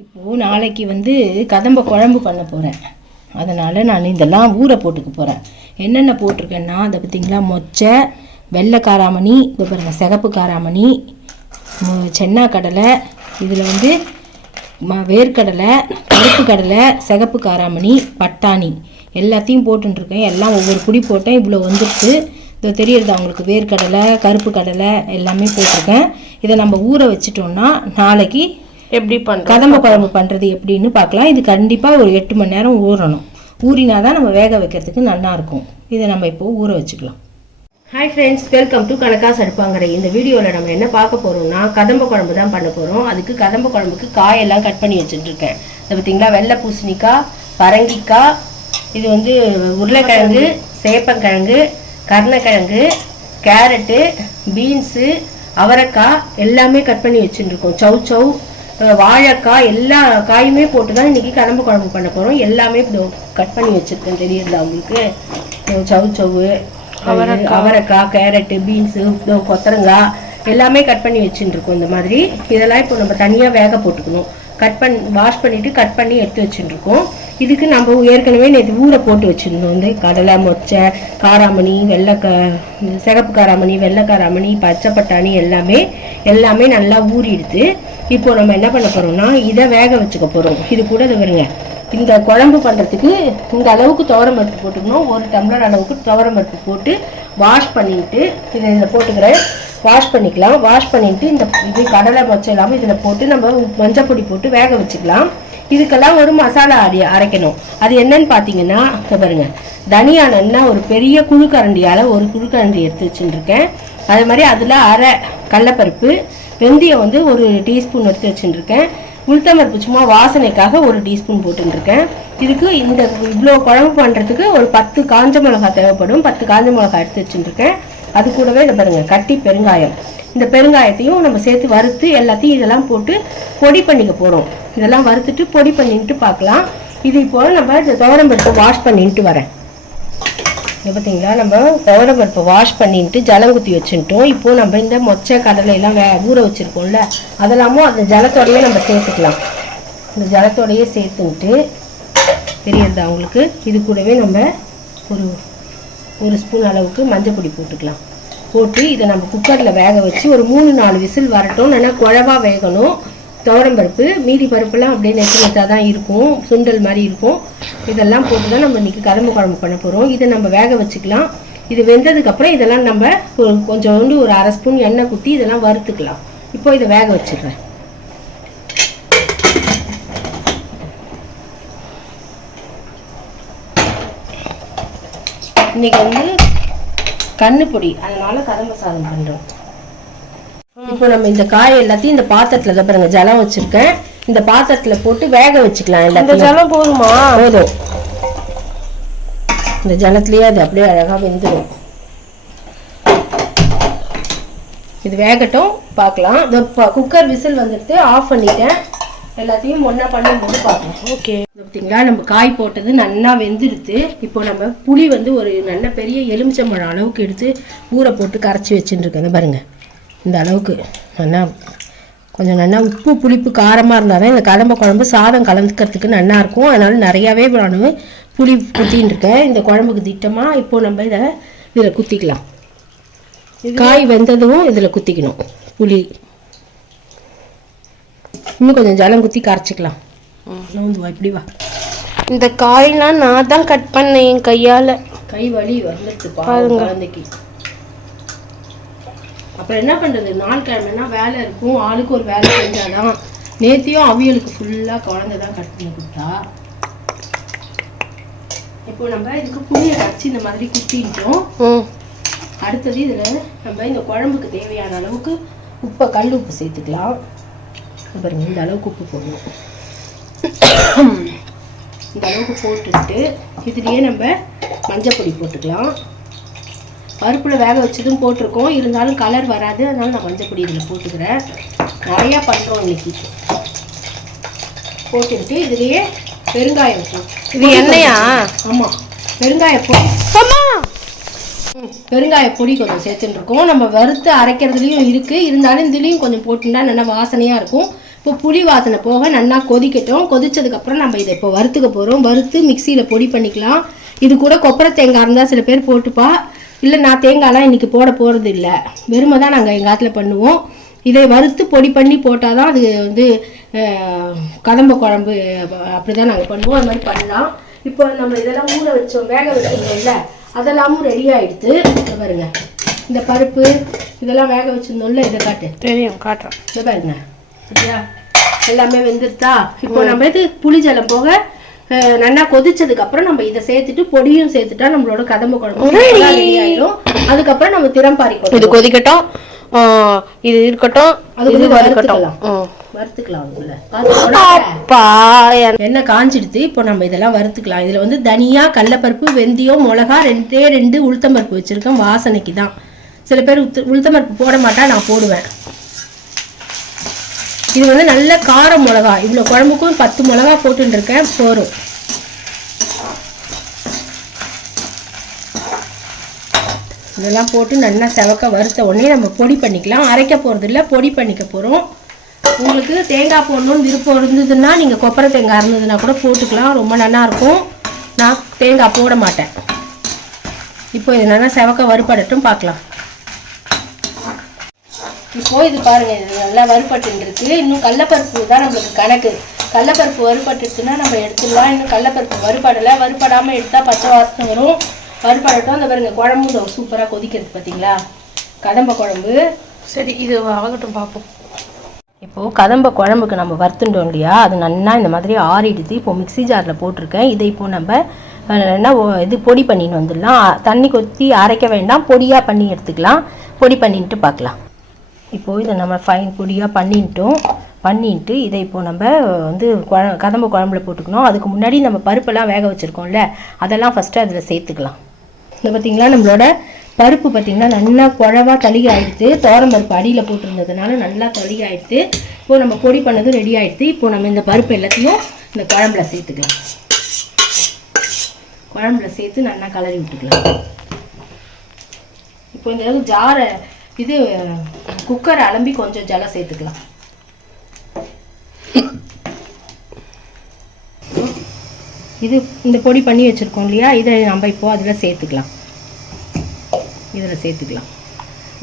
இப்போது நாளைக்கு வந்து கதம்ப குழம்பு பண்ண போகிறேன் அதனால் நான் இதெல்லாம் ஊற போட்டுக்க போகிறேன் என்னென்ன போட்டிருக்கேன்னா அதை பார்த்திங்களா? மொச்சை வெள்ளை காராமணி இது பாருங்கள் சிகப்பு காராமணி சென்னாக்கடலை சென்னா கடலை இதில் வந்து ம வேர்க்கடலை கருப்பு கடலை சிகப்பு காராமணி பட்டாணி எல்லாத்தையும் போட்டுருக்கேன் எல்லாம் ஒவ்வொரு குடி போட்டேன். இவ்வளோ வந்துருக்கு இது தெரியறது அவங்களுக்கு வேர்க்கடலை கருப்பு கடலை எல்லாமே போட்டிருக்கேன். இதை நம்ம ஊற வச்சிட்டோம்னா நாளைக்கு எப்படி பண்ற கதம்ப குழம்பு பண்ணுறது எப்படின்னு பார்க்கலாம். இது கண்டிப்பாக ஒரு எட்டு மணி நேரம் ஊறணும். ஊறினா தான் நம்ம வேக வைக்கிறதுக்கு நல்லா இருக்கும். இதை நம்ம இப்போ ஊற வச்சுக்கலாம். ஹாய் ஃப்ரெண்ட்ஸ் வெல்கம் டு கணக்காஸ் அடுப்பாங்கரை இந்த வீடியோவில் நம்ம என்ன பார்க்க போகிறோம்னா கதம்ப குழம்பு தான் பண்ண போகிறோம் அதுக்கு கதம்ப குழம்புக்கு காயெல்லாம் கட் பண்ணி வச்சுட்டுருக்கேன். இது பார்த்தீங்களா? வெள்ளை பூசணிக்காய் பரங்கிக்காய் இது வந்து உருளைக்கிழங்கு சேப்பங்கிழங்கு கருணக்கிழங்கு கேரட்டு பீன்ஸு அவரைக்காய் எல்லாமே கட் பண்ணி வச்சுட்டுருக்கோம். சௌ சௌ வாழைக்காய் எல்லா காயுமே போட்டு தான் இன்றைக்கி கடம்பு குழம்பு பண்ண போகிறோம் எல்லாமே கட் பண்ணி வச்சுருக்கேன். தெரியுதா உங்களுக்கு? இதோ சௌ சௌவு அவரைக்காய். கேரட்டு பீன்ஸு கொத்தரங்காய் எல்லாமே கட் பண்ணி வச்சுட்டு இருக்கோம் இந்த மாதிரி. இதெல்லாம் இப்போ நம்ம தனியாக வேக போட்டுக்கணும். கட் பண்ணி வாஷ் பண்ணிவிட்டு கட் பண்ணி எடுத்து வச்சுட்டு இருக்கோம் இதுக்கு நம்ம ஏற்கனவே நேற்று ஊற போட்டு வச்சுருந்தோம். வந்து கடலை மொச்சை காராமணி வெள்ளை க சிகப்பு காராமணி வெள்ளை காராமணி பச்சை பட்டாணி எல்லாமே எல்லாமே நல்லா ஊறிடுது. இப்போ நம்ம என்ன பண்ண போகிறோம்னா இதை வேக வச்சுக்க போகிறோம் இது கூட இதை வருங்க இந்த குழம்பு பண்ணுறதுக்கு இந்த அளவுக்கு துவரம் பருப்பு போட்டுக்கணும். ஒரு டம்ளர் அளவுக்கு துவரம் பருப்பு போட்டு வாஷ் பண்ணிட்டு இதை இதில் போட்டுக்கிறேன் வாஷ் பண்ணிக்கலாம். வாஷ் பண்ணிட்டு இந்த இது கடலை மொச்சை இல்லாமல் இதில் போட்டு நம்ம மஞ்சள் பொடி போட்டு வேக வச்சுக்கலாம். இதுக்கெல்லாம் ஒரு மசாலா அடி அரைக்கணும். அது என்னன்னு பார்த்தீங்கன்னா இங்க பாருங்க. தனியா நல்லா ஒரு பெரிய குழுக்கரண்டியால் ஒரு குழுக்கரண்டி எடுத்து வச்சுருக்கேன். அது மாதிரி அதில் அரை கடலப்பருப்பு வெந்தயம் வந்து ஒரு டீஸ்பூன் எடுத்து வச்சுருக்கேன். உளுத்தம்பருப்பு சும்மா வாசனைக்காக ஒரு டீஸ்பூன் போட்டுருக்கேன் இதுக்கு இந்த இவ்வளோ குழம்பு பண்ணுறதுக்கு ஒரு பத்து காஞ்ச மிளகாய் தேவைப்படும். பத்து காஞ்ச மிளகாய் எடுத்து வச்சுருக்கேன். அது கூடவே இதை பாருங்கள் கட்டி பெருங்காயம். இந்த பெருங்காயத்தையும் நம்ம சேர்த்து வறுத்து எல்லாத்தையும் இதெல்லாம் போட்டு பொடி பண்ணிக்க போகிறோம் இதெல்லாம் வறுத்துட்டு பொடி பண்ணிட்டு பார்க்கலாம். இது இப்போ நம்ம இந்த துவரம்பருப்பை வாஷ் பண்ணிட்டு வரேன். இது பார்த்தீங்களா நம்ம துவரம்பருப்பை வாஷ் பண்ணிட்டு ஜலம் குத்தி வச்சுட்டோம். இப்போ நம்ம இந்த மொச்சை கடலை எல்லாம் வே ஊற வச்சுருக்கோம்ல அதெல்லாமும் அந்த ஜலத்தோடயே நம்ம சேர்த்துக்கலாம். இந்த ஜலத்தோடயே சேர்த்துன்ட்டு தெரியுதா உங்களுக்கு? இது கூடவே நம்ம ஒரு ஒரு ஸ்பூன் அளவுக்கு மஞ்சள் பொடி போட்டுக்கலாம். போட்டு இதை நம்ம குக்கரில் வேக வச்சு ஒரு மூணு நாலு விசில் வரட்டும். இல்லைன்னா குழவா வேகணும். துவரம் பருப்பு மீதி பருப்புலாம் அப்படியே நெச்சு நெத்தாக தான் இருக்கும் சுண்டல் மாதிரி இருக்கும். இதெல்லாம் போட்டு தான் நம்ம இன்றைக்கி கரும்பு குழம்பு பண்ண போகிறோம் இதை நம்ம வேக வச்சுக்கலாம். இது வெந்ததுக்கப்புறம் இதெல்லாம் நம்ம கொஞ்சோண்டு ஒரு அரை ஸ்பூன் எண்ணெய் குத்தி இதெல்லாம் வறுத்துக்கலாம். இப்போ இதை வேக வச்சிடுறேன். இன்னைக்கு வந்து கண்ணு பொடி அதனால் கரும்பு சாதம் பண்ணுறோம் இப்போ நம்ம இந்த காய் எல்லாத்தையும் இந்த பாத்திரத்துல தான் பாருங்க ஜலம் வச்சிருக்கேன். இந்த பாத்திரத்துல போட்டு வேக வச்சுக்கலாம் இந்த எல்லாத்தையும். ஜலம் போதுமா? போதும். இந்த ஜலத்திலேயே அது அப்படியே அழகா வெந்துடும் இது வேகட்டும் பார்க்கலாம். இந்த குக்கர் விசில் வந்துடுத்து ஆஃப் பண்ணிட்டேன். எல்லாத்தையும் ஒன்றா பண்ணும்போது பார்க்கலாம். ஓகே. பார்த்தீங்களா நம்ம காய் போட்டது நல்லா வெந்துடுது இப்போ நம்ம புளி வந்து ஒரு நல்ல பெரிய எலுமிச்சம்பழம் அளவுக்கு எடுத்து ஊற போட்டு கரைச்சி வச்சுட்டுருக்கேன். பாருங்க. இந்த அளவுக்கு நல்லா கொஞ்சம் நல்லா உப்பு புளிப்பு காரமாக இருந்தால் தான் இந்த கடம்ப குழம்பு சாதம் கலந்துக்கிறதுக்கு நல்லா இருக்கும். அதனால நிறையாவே நான் புளி குத்தின்னு இருக்கேன் இந்த குழம்புக்கு திட்டமாக இப்போ நம்ம இதை இதில் குத்திக்கலாம். காய் வெந்ததும் இதில் குத்திக்கணும் புளி. இன்னும் கொஞ்சம் ஜலம் குத்தி கரைச்சிக்கலாம். நவுந்து வா இப்படி வா. இந்த காயெல்லாம் நான் தான் கட் பண்ணேன் என் கையால. கை வலி வந்துடுச்சு பாருங்க. குழந்தைக்கு. அப்புறம் என்ன பண்றது? நாள் கிழமைனா வேலை இருக்கும். ஆளுக்கு ஒரு வேலை செஞ்சாதான் நேத்தியும் அவியலுக்கு ஃபுல்லா குழந்தை தான் கட் பண்ணி கொடுத்தா. இப்போ நம்ம இதுக்கு புளியை கரைச்சி இந்த மாதிரி குத்திட்டோம். அடுத்தது இதுல நம்ம இந்த குழம்புக்கு தேவையான அளவுக்கு உப்பை கல் உப்பு சேர்த்துக்கலாம். பாருங்க இந்த அளவுக்கு உப்பு போடணும். இந்த அளவுக்கு போட்டுட்டு இதுலயே நம்ம மஞ்சள் பொடி போட்டுக்கலாம். பருப்புல வேக வச்சதும் போட்டிருக்கோம். இருந்தாலும் கலர் வராது. அதனால நான் மஞ்சள் பொடி இதில் போட்டுக்கிறேன். நிறையா பண்ணுறோம் இன்னைக்கு. போட்டுக்கிட்டு இதுலயே பெருங்காயம் இது எண்ணெயா? ஆமா. பெருங்காய பொடி. அம்மா! பெருங்காய பொடி கொஞ்சம் சேர்த்துட்டு இருக்கோம் நம்ம வறுத்து அரைக்கிறதுலையும் இருக்கு. இருந்தாலும் இதுலேயும் கொஞ்சம் போட்டுட்டா நல்லா வாசனையா இருக்கும். இப்போ புளி வாசனை போக நல்லா கொதிக்கட்டும். கொதிச்சதுக்கப்புறம் நம்ம இதை இப்போ வறுத்துக்க போகிறோம் வறுத்து மிக்சியில் பொடி பண்ணிக்கலாம். இது கூட கொப்பரை தேங்காய் இருந்தால் சில பேர் போட்டுப்பா. இல்லை நான் தேங்காய்லாம் இன்னைக்கு போட போகிறது இல்லை வெறுமை தான் நாங்கள் எங்கள் ஆத்துல பண்ணுவோம். இதை வறுத்து பொடி பண்ணி போட்டால் தான் அது வந்து கதம்ப குழம்பு அப்படி தான் நாங்கள் பண்ணுவோம். அது மாதிரி பண்ணலாம். இப்போ நம்ம இதெல்லாம் ஊற வச்சோம் வேக வச்சிருந்தோம்ல அதெல்லாமும் ரெடி இதை பாருங்க. இந்த பருப்பு இதெல்லாம் வேக வச்சிருந்தோம்ல இதை காட்டு. தெரியும் காட்டுறேன் இதை பாருங்க. சரியா? எல்லாமே வெந்துருத்தா? இப்போ நம்ம இது புளிஜலம் போக நல்லா கொதிச்சதுக்கு அப்புறம் நம்ம இதை சேர்த்துட்டு பொடியும் சேர்த்துட்டா நம்மளோட கதம்ப குழம்பு ரெடி ஆயிடும். அதுக்கப்புறம் நம்ம திறம்பாரி இது கொதிக்கட்டும். இது இருக்கட்டும். அது வறுக்கட்டும் வறுத்துக்கலாம். ம். வறுத்துக்கலாம் அதுக்குள்ள. வறுத்துக்கோனா? அப்பா என்- எண்ணெய் காஞ்சிடுது இப்போ நம்ம இதெல்லாம் வறுத்துக்கலாம். இதில் வந்து தனியா கடலப்பருப்பு வெந்தயம் மிளகா ரெண்டே ரெண்டு உளுத்தம்பருப்பு வச்சுருக்கேன் வாசனைக்கு தான் சில பேர் உளுத்தம்பருப்பு போட மாட்டா நான் போடுவேன். இது வந்து நல்ல கார மிளகா. இவ்வளோ குழம்புக்கும் பத்து மிளகா போட்டுருக்கேன் போரும் இதெல்லாம் போட்டு நல்லா செவக்க வறுத்த உடனே நம்ம பொடி பண்ணிக்கலாம். அரைக்க போகிறது இல்லை பொடி பண்ணிக்க போகிறோம் உங்களுக்கு தேங்காய் போடணும்னு விருப்பம் இருந்ததுன்னா நீங்கள் கொப்பரை தேங்காய் இருந்ததுன்னா கூட போட்டுக்கலாம். ரொம்ப நல்லாயிருக்கும் நான் தேங்காய் போட மாட்டேன். இப்போ இது நல்லா செவக்க வறுப்படட்டும் பார்க்கலாம். இப்போ இது பாருங்க இது நல்லா வறுபட்டு இருக்கு இன்னும் கடலப்பருப்பு தான் நம்மளுக்கு கணக்கு. கடலப்பருப்பு வறுபட்டுச்சுன்னா நம்ம எடுத்துடலாம். இன்னும் கடலப்பருப்பு வறுபடலை. வறுபடாமல் எடுத்தால் பச்சை வாசனை வரும். வறுபடட்டும் அந்த பாருங்க குழம்பு சூப்பராக கொதிக்கிறது பார்த்தீங்களா கதம்ப குழம்பு. சரி இது ஆகட்டும் பார்ப்போம் இப்போது கதம்ப குழம்புக்கு நம்ம வறுத்துட்டோம் இல்லையா? அது நல்லா இந்த மாதிரி ஆறிடுது இப்போ மிக்ஸி ஜாரில் போட்டிருக்கேன். இதை இப்போ நம்ம என்ன இது பொடி பண்ணின்னு வந்துடலாம். தண்ணி கொத்தி அரைக்க வேண்டாம். பொடியாக பண்ணி எடுத்துக்கலாம். பொடி பண்ணிட்டு பார்க்கலாம் இப்போது இதை நம்ம ஃபைன் பொடியாக பண்ணிட்டோம். பண்ணிட்டு இதை இப்போது நம்ம வந்து குழ கதம்ப குழம்புல போட்டுக்கணும். அதுக்கு முன்னாடி நம்ம பருப்பெல்லாம் வேக வச்சுருக்கோம்ல அதெல்லாம் ஃபஸ்ட்டு அதில் சேர்த்துக்கலாம். இந்த பார்த்திங்களா? நம்மளோட பருப்பு பார்த்தீங்கன்னா நல்லா குழவா தளிகை ஆகிடுது தோரம் பருப்பு அடியில் போட்டிருந்ததுனால நல்லா தளிகை ஆகிடுது இப்போது நம்ம பொடி பண்ணதும் ரெடி ஆகிடுது இப்போது நம்ம இந்த பருப்பு எல்லாத்தையும் இந்த குழம்புல சேர்த்துக்கலாம். குழம்புல சேர்த்து நல்லா கலரி விட்டுக்கலாம். இப்போ இந்த ஜாரை இது குக்கரை அலம்பி கொஞ்சம் ஜலம் சேர்த்துக்கலாம். இது இந்த பொடி பண்ணி வச்சுருக்கோம் இல்லையா? இதை நம்ம இப்போ அதில் சேர்த்துக்கலாம். இதில் சேர்த்துக்கலாம்.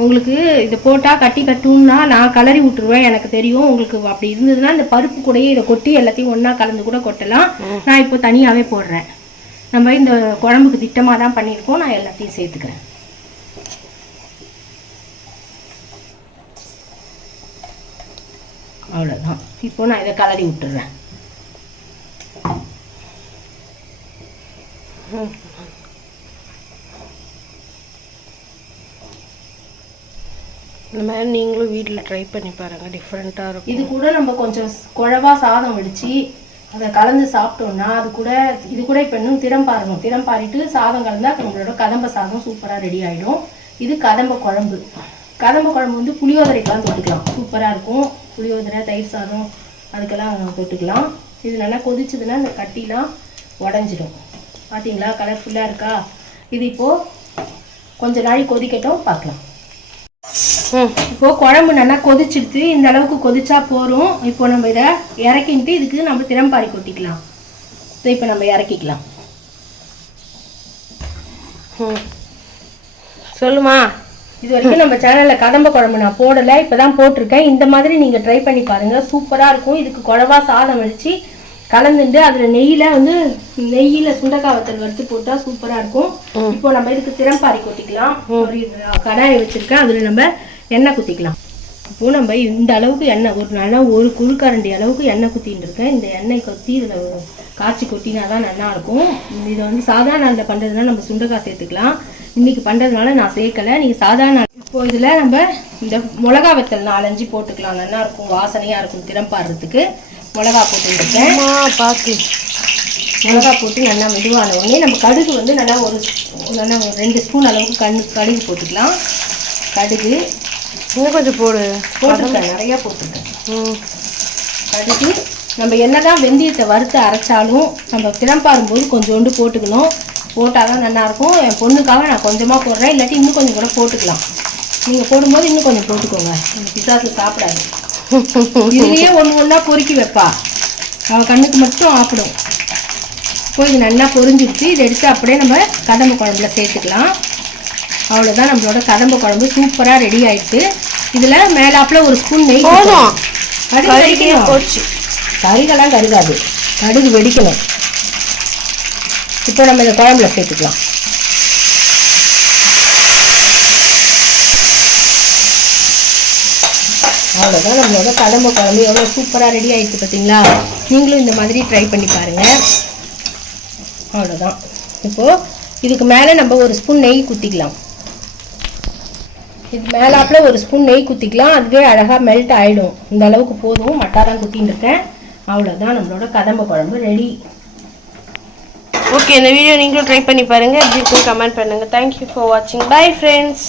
உங்களுக்கு இதை போட்டால் கட்டி கட்டும்னா நான் கலரி விட்டுருவேன். எனக்கு தெரியும் உங்களுக்கு அப்படி இருந்ததுன்னா இந்த பருப்பு கூடயே இதை கொட்டி எல்லாத்தையும் ஒன்றா கலந்து கூட கொட்டலாம். நான் இப்போ தனியாகவே போடுறேன். நம்ம இந்த குழம்புக்கு திட்டமாக தான் பண்ணியிருக்கோம். நான் எல்லாத்தையும் சேர்த்துக்கிறேன். அவ்வளோதான் இப்போ நான் இதை கலரி விட்டுறேன். இந்த மாதிரி நீங்களும் வீட்டில் ட்ரை பண்ணி பாருங்கள் டிஃப்ரெண்ட்டாக இருக்கும். இது கூட நம்ம கொஞ்சம் குழவா சாதம் வடிச்சு அதை கலந்து சாப்பிட்டோம்னா அது கூட இது கூட இப்போ இன்னும் திறம் பாரணும். திறம் பாரிட்டு சாதம் கலந்தா நம்மளோட கதம்ப சாதம் சூப்பராக ரெடி ஆயிடும். இது கதம்ப குழம்பு. கதம்ப குழம்பு வந்து புளியோதரைக்கெல்லாம் தொட்டுக்கலாம் சூப்பராக இருக்கும். புளியோதரை தயிர் சாதம் அதுக்கெல்லாம் தொட்டுக்கலாம் இது நல்லா கொதிச்சதுன்னா இந்த கட்டிலாம் உடஞ்சிடும். பார்த்தீங்களா கலர்ஃபுல்லாக இருக்கா? இது இப்போது கொஞ்ச நாள் கொதிக்கட்டும் பார்க்கலாம். ம். இப்போ குழம்பு நல்லா கொதிச்சிடுது இந்த அளவுக்கு கொதிச்சா போதும். இப்போ நம்ம இதை இறக்கிட்டு இதுக்கு நம்ம திறம்பாரி கொட்டிக்கலாம். இதை இப்போ நம்ம இறக்கிக்கலாம். ம். சொல்லுமா? இது வரைக்கும் நம்ம சேனல்ல கதம்ப குழம்பு நான் போடலை இப்பதான் போட்டிருக்கேன். இந்த மாதிரி நீங்க ட்ரை பண்ணி பாருங்க. சூப்பரா இருக்கும். இதுக்கு குழவா சாதம் வடிச்சு கலந்துட்டு அதுல நெய்யில வந்து நெய்யில சுண்டக்காய் வத்தல் வறுத்து போட்டா சூப்பரா இருக்கும். இப்போ நம்ம இதுக்கு திறம்பாரி கொட்டிக்கலாம். ஒரு கடாயை வச்சிருக்கேன். அதுல நம்ம எண்ணெய் குத்திக்கலாம். இப்போ நம்ம இந்த அளவுக்கு எண்ணெய் ஒரு நல்லா ஒரு குறுக்கரண்டி அளவுக்கு எண்ணெய் குத்தின்னு இருக்கேன். இந்த எண்ணெய் கொத்தி இதில் காய்ச்சி கொட்டினா தான் நல்லா இருக்கும். இதை வந்து சாதாரண நாளில் பண்ணுறதுனால நம்ம சுண்டைக்காய் சேர்த்துக்கலாம். இன்னைக்கு பண்ணுறதுனால நான் சேர்க்கலை. நீங்கள் சாதாரண இப்போ இதில் நம்ம இந்த மிளகா வத்தல் நாலஞ்சு போட்டுக்கலாம். நல்லா இருக்கும். வாசனையாக இருக்கும். திறம்பாடுறதுக்கு மிளகா போட்டுருக்கேன். பாக்கு மிளகா போட்டு நல்லா மெதுவான உடனே நம்ம கடுகு வந்து நல்லா ஒரு நல்லா ஒரு ரெண்டு ஸ்பூன் அளவுக்கு கண் கடுகு போட்டுக்கலாம். கடுகு. இன்னும் கொஞ்சம் போடு. போட்டிருக்கேன். நிறையா போட்டிருக்கேன். ம். கடுகு. நம்ம என்னதான் வெந்தயத்தை வறுத்து அரைச்சாலும் நம்ம திறம்பாரும்போது கொஞ்சோண்டு போட்டுக்கணும். போட்டால் தான் நல்லாயிருக்கும். என் பொண்ணுக்காக நான் கொஞ்சமாக போடுறேன். இல்லாட்டி இன்னும் கொஞ்சம் கூட போட்டுக்கலாம். நீங்கள் போடும்போது இன்னும் கொஞ்சம் போட்டுக்கோங்க. பிசாசு சாப்பிடாது. இதுலயே ஒன்று ஒன்றா பொறுக்கி வைப்பா. அவ கண்ணுக்கு மட்டும் ஆப்பிடும். இப்போ இது நல்லா பொரிஞ்சிருச்சு. இதை எடுத்து அப்படியே நம்ம கதம்பு குழம்புல சேர்த்துக்கலாம். அவ்வளோதான் நம்மளோட கதம்பு குழம்பு சூப்பராக ரெடி ஆயிடுச்சு. இதில் மேலாப்பில் ஒரு ஸ்பூன் நெய் போதும். கருகெல்லாம் கருகாது. கடுகு வெடிக்கணும். இப்போ நம்ம இந்த குழம்புல சேர்த்துக்கலாம். அவ்வளோதான் நம்மளோட கடம்பு குழம்பு எவ்வளோ சூப்பராக ரெடி ஆகிடுச்சு பார்த்தீங்களா? நீங்களும் இந்த மாதிரி ட்ரை பண்ணி பாருங்கள் அவ்வளோதான் இப்போது இதுக்கு மேலே நம்ம ஒரு ஸ்பூன் நெய் குத்திக்கலாம். இது மேலாப்பில் ஒரு ஸ்பூன் நெய் குத்திக்கலாம். அதுவே அழகாக மெல்ட் ஆகிடும் இந்த அளவுக்கு போதும். மட்டாதான் குத்தின்னு இருக்கேன். அவ்வளோதான் நம்மளோட கதம்ப குழம்பு ரெடி ஓகே இந்த வீடியோ நீங்களும் ட்ரை பண்ணி பாருங்க. எப்படி இருக்கும் கமெண்ட் பண்ணுங்க. தேங்க்யூ ஃபார் வாட்சிங் பை ஃப்ரெண்ட்ஸ்